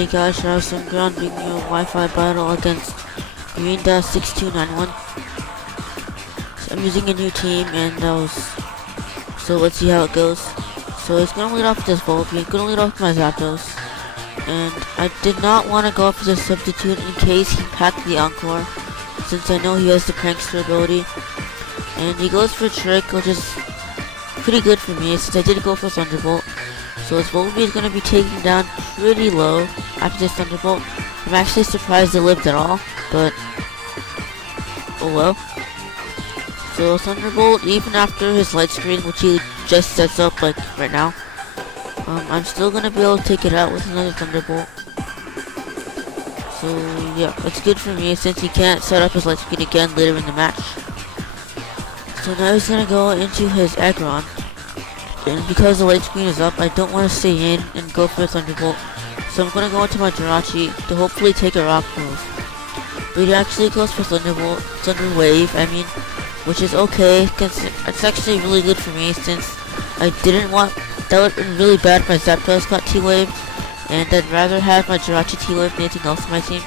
Hey guys, Shadowstorm ground bringing you a Wi-Fi battle against Greendust6291. So I'm using a new team and so let's see how it goes. So it's gonna lead off with this Volbeat, gonna lead off with my Zapdos. And I did not want to go up as a substitute in case he packed the Encore, since I know he has the Prankster ability. And he goes for a Trick, which is pretty good for me since I did go for Thunderbolt. So his Volbeat is going to be taken down pretty low after this Thunderbolt. I'm actually surprised it lived at all, but oh well. So Thunderbolt, even after his light screen, which he just sets up like right now, I'm still going to be able to take it out with another Thunderbolt. So yeah, it's good for me since he can't set up his light screen again later in the match. So now he's going to go into his Aggron. And because the light screen is up, I don't want to stay in and go for a Thunderbolt. So I'm going to go into my Jirachi to hopefully take a Rock move. But he actually goes for Thunderbolt, Thunder Wave, which is okay, because it's actually really good for me since I didn't want, that would have been really bad if my Zapdos got T-Waved, and I'd rather have my Jirachi T-Wave than anything else in my team.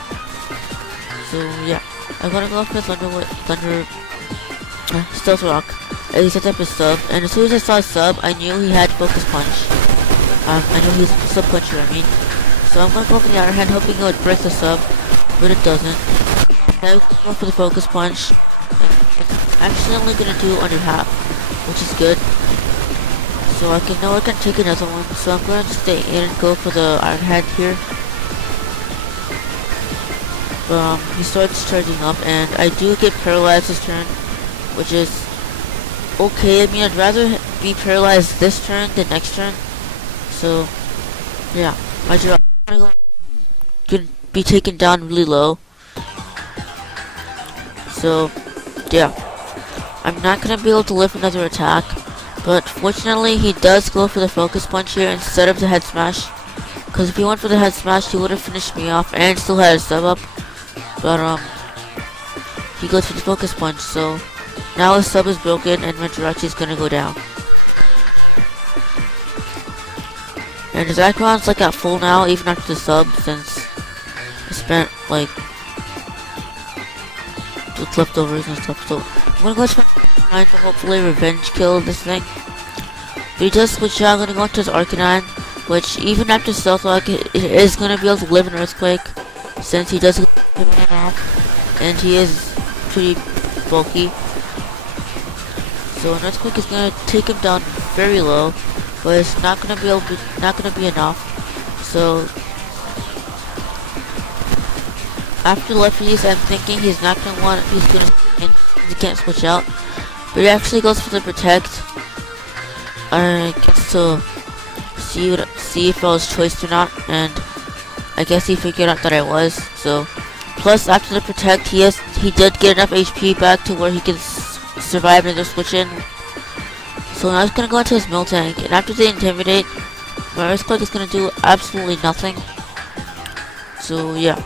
So yeah, I'm going to go for Stealth Rock. He set up his sub, and as soon as I saw his sub, I knew he had Focus Punch. I knew he's a sub puncher, So I'm gonna go for the other hand, hoping it would break the sub, but it doesn't. Now I'm going for the Focus Punch, and I'm actually only gonna do under half, which is good. So I can take another one, so I'm gonna just stay in and go for the Iron Hand here. He starts charging up, and I do get paralyzed this turn, which is okay. I'd rather be paralyzed this turn than next turn. So yeah, my Jirachi could be taken down really low. So yeah, I'm not gonna be able to lift another attack, but fortunately he does go for the Focus Punch here instead of the Head Smash, because if he went for the Head Smash he would have finished me off and still had a sub up. But he goes for the Focus Punch, so now his sub is broken and my Jirachi is gonna go down. And his Aggron's like at full now, even after the sub, since I spent like with leftovers and stuff. So I'm gonna go try to hopefully revenge kill this thing. But he does switch out. I'm gonna go into his Arcanine, which even after Stealth Rock, it is gonna be able to live in Earthquake, since he does him off, and he is pretty bulky. So an Earthquake is gonna take him down very low, but it's not gonna be enough. So after lefties, I'm thinking he's can't switch out, but he actually goes for the Protect. I guess to see if I was choiced or not, and I guess he figured out that I was. So plus after the Protect, he did get enough HP back to where he can survive another switch in. So now he's gonna go into his Miltank, and after they Intimidate, my Earthquake is gonna do absolutely nothing. So yeah,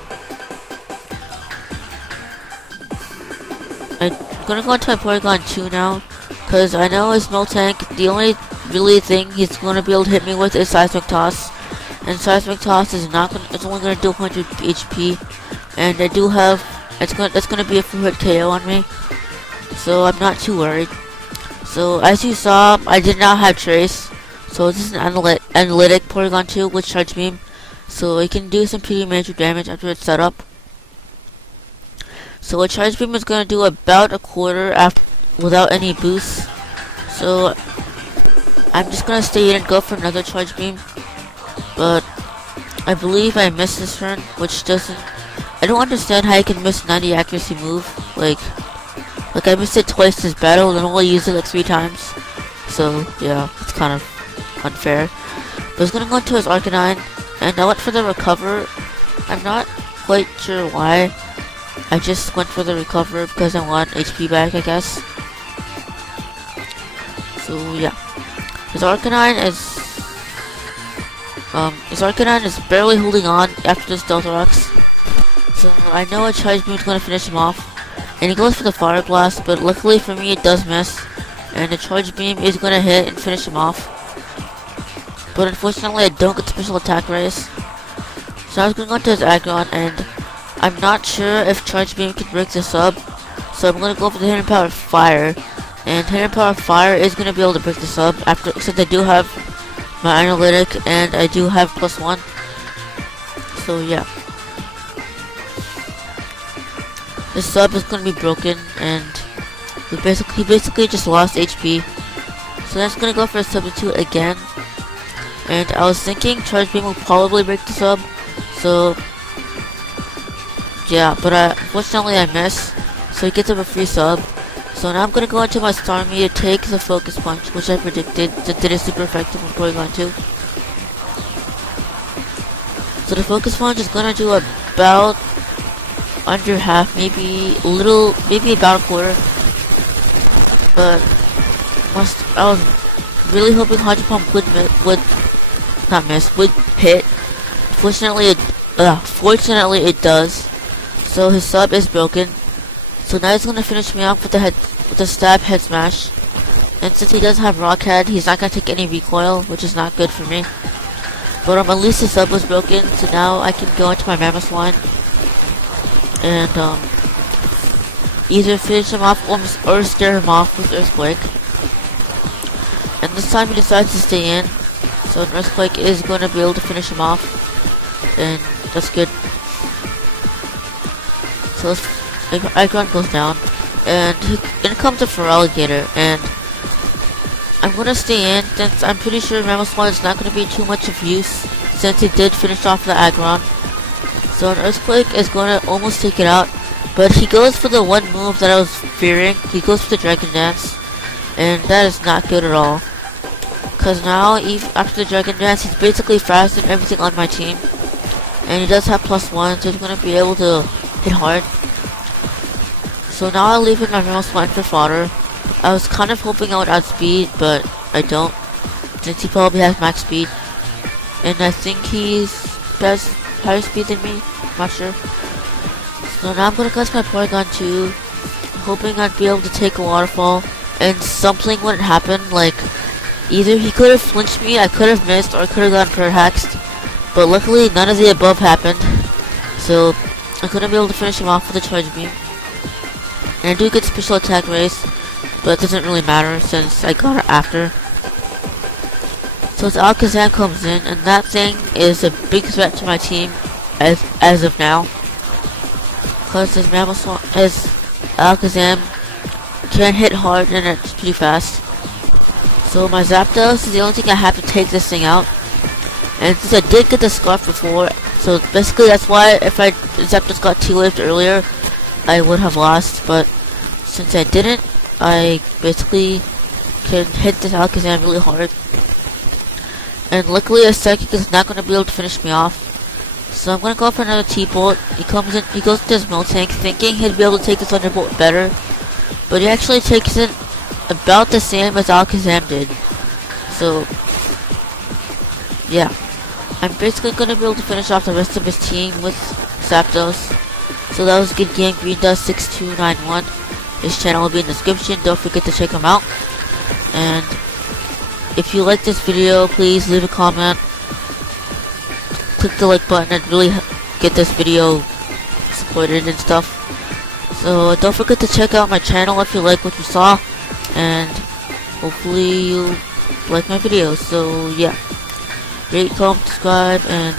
I'm gonna go into my Porygon 2 now, cause I know his Miltank, the only really thing he's gonna be able to hit me with is Seismic Toss, and Seismic Toss is it's only gonna do 100 HP, and I do have that's gonna be a full hit KO on me. So I'm not too worried. So as you saw, I did not have Trace. So this is an analytic Porygon 2 with Charge Beam. So it can do some pretty major damage after it's set up. So a Charge Beam is going to do about a quarter without any boosts. So I'm just going to stay in and go for another Charge Beam. But I believe I missed this turn, which doesn't... I don't understand how you can miss 90 accuracy move. Like I missed it twice this battle and only used it like 3 times. So yeah, it's kind of unfair. But I was gonna go into his Arcanine, and I went for the Recover. I'm not quite sure why. I just went for the Recover because I want HP back, I guess. So yeah, his Arcanine is barely holding on after the Stealth Rocks. So I know a Charge Beam is gonna finish him off. And he goes for the Fire Blast, but luckily for me it does miss, and the Charge Beam is gonna hit and finish him off. But unfortunately I don't get special attack raise. So I was going on to his aggron, and I'm not sure if Charge Beam can break the sub. So I'm gonna go for the Hidden Power of Fire. And Hidden Power of Fire is gonna be able to break the sub since I do have my analytic and I do have +1. So yeah. The sub is gonna be broken, and he basically just lost HP. So that's gonna go for a substitute again. And I was thinking Charge Beam will probably break the sub. So yeah, but unfortunately I missed. So he gets up a free sub. So now I'm gonna go into my Starmie to take the Focus Punch, which I predicted that did it super effective on Porygon 2. So the Focus Punch is gonna do about under half, maybe about a quarter. But I was really hoping Hydro Pump would hit. Fortunately it does. So his sub is broken. So now he's gonna finish me off with the stab head smash. And since he does have Rock Head, he's not gonna take any recoil, which is not good for me. But at least his sub was broken, so now I can go into my Mamoswine and either finish him off or scare him off with Earthquake. And this time he decides to stay in, so an Earthquake is going to be able to finish him off, and that's good. So Icon goes down, and in comes a Feraligatr, and I'm gonna stay in since I'm pretty sure Mamoswine is not gonna be too much of use since it did finish off the Aggron. So an Earthquake is gonna almost take it out, but he goes for the one move that I was fearing. He goes for the Dragon Dance, and that is not good at all. Cause now after the Dragon Dance, he's basically faster than everything on my team, and he does have +1, so he's gonna be able to hit hard. So now I'll leave in my Mamoswine for fodder. I was kind of hoping I would outspeed, but I don't, since he probably has max speed. And I think he's higher speed than me, I'm not sure. So now I'm gonna cast my Porygon 2, hoping I'd be able to take a waterfall, and something wouldn't happen, like, either he could have flinched me, I could have missed, or I could have gotten Perhaxed. But luckily, none of the above happened, so I couldn't be able to finish him off with a Charge Beam. And I do get Special Attack Race, but it doesn't really matter since I got it after. So his Alakazam comes in, and that thing is a big threat to my team as of now. Because his Alakazam can hit hard and it's pretty fast. So my Zapdos is the only thing I have to take this thing out. And since I did get the Scarf before, so basically that's why if Zapdos got T-Waved earlier, I would have lost, but since I didn't, I basically can hit this Alakazam really hard. And luckily a Psychic is not going to be able to finish me off. So I'm going to go for another T-Bolt. He goes to his Miltank thinking he'd be able to take the Thunderbolt better. But he actually takes it about the same as Alakazam did. So, yeah. I'm basically going to be able to finish off the rest of his team with Zapdos. So that was good game, Greendust6291. His channel will be in the description. Don't forget to check him out. And if you like this video, please leave a comment. Click the like button and really get this video supported and stuff. So don't forget to check out my channel if you like what you saw. And hopefully you like my videos. So yeah. Rate, comment, subscribe, and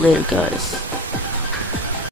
later guys.